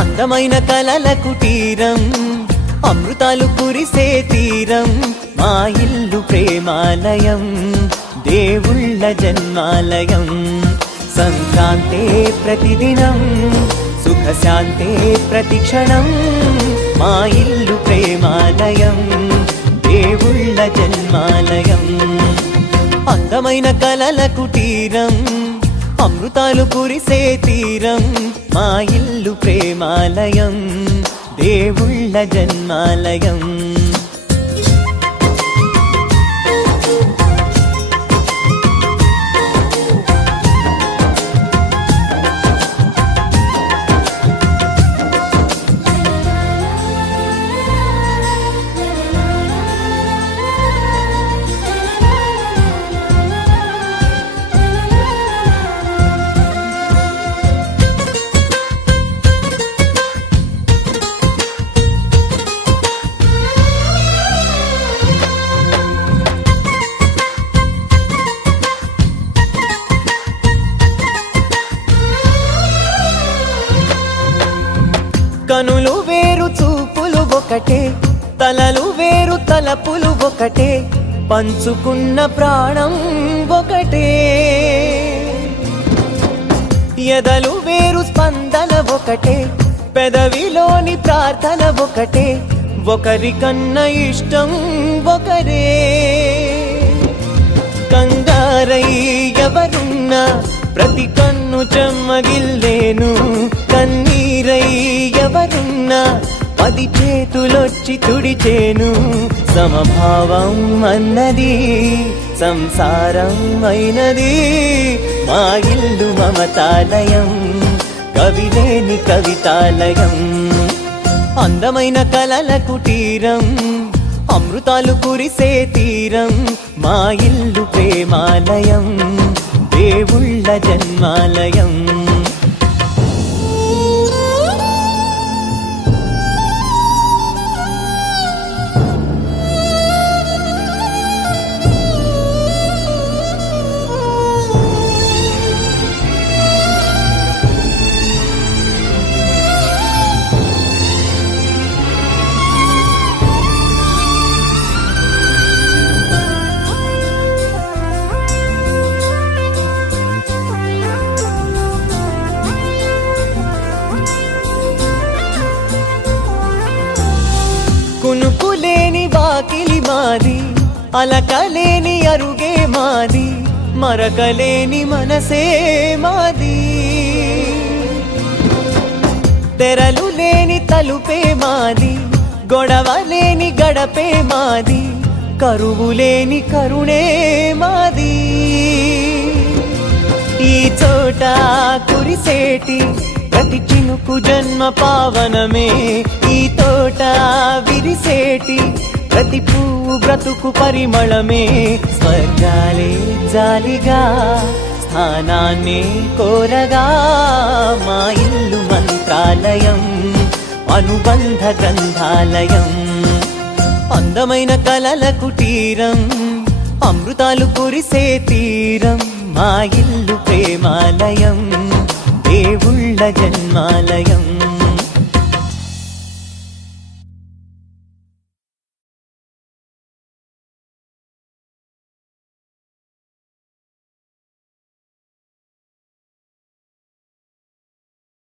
అందమైన కలల కుటీరం, అమృతాలు కురిసే తీరం, మా ఇల్లు ప్రేమాలయం, దేవుళ్ళ జన్మాలయం. సంక్రాంతే ప్రతిదినం, సుఖశాంతే ప్రతిక్షణం, మా ఇల్లు ప్రేమాలయం, దేవుళ్ళ జన్మాలయం. అందమైన కలల కుటీరం, అమృతాలు కురిసే తీరం, మా ఇల్లు ప్రేమాలయం, దేవుళ్ళ జన్మాలయం. కనులు వేరు చూపులు ఒకటే, తలలు వేరు తలపులు ఒకటే, పంచుకున్న ప్రాణం ఒకటే. ఎదలు వేరు స్పందన ఒకటే, పెదవిలోని ప్రార్థన ఒకటే, ఒకరికన్నా ఇష్టం ఒకరే. కంగారై ఎవరున్నా ప్రతి కన్ను చెమ్మగిల్లేను, కన్నీరై ఎవరున్నా 10 చేతులొచ్చి తుడిచేను. సమభావం అన్నది సంసారం అయినది, మా ఇల్లు మమతాలయం, కవిలేని కవితాలయం. అందమైన కలల కుటీరం, అమృతాలు కురిసే తీరం, మా ఇల్లు ప్రేమాలయం, దేవుళ్ళ జన్మాలయం. కునుకులేని వాకిలి మాది, అలకలేని అరుగే మాది, మరకలేని మనసే మాది. తెరలు లేని తలుపే మాది, గొడవ లేని గడపే మాది, కరువు లేని కరుణే మాది. ఈ చోట కురిసేటి ప్రతి చినుకు జన్మ పావనమే, ఈ తోట విరిసేటి ప్రతి పువ్వు బ్రతుకు పరిమళమే. స్వర్గాలే జాలిగా స్థానాన్ని కోరగా, మా ఇల్లు మంత్రాలయం, అనుబంధ గ్రంథాలయం. అందమైన కలల కుటీరం, అమృతాలు కురిసే తీరం, మా ఇల్లు ప్రేమాలయం, దేవుళ్ళ జన్మాలయం.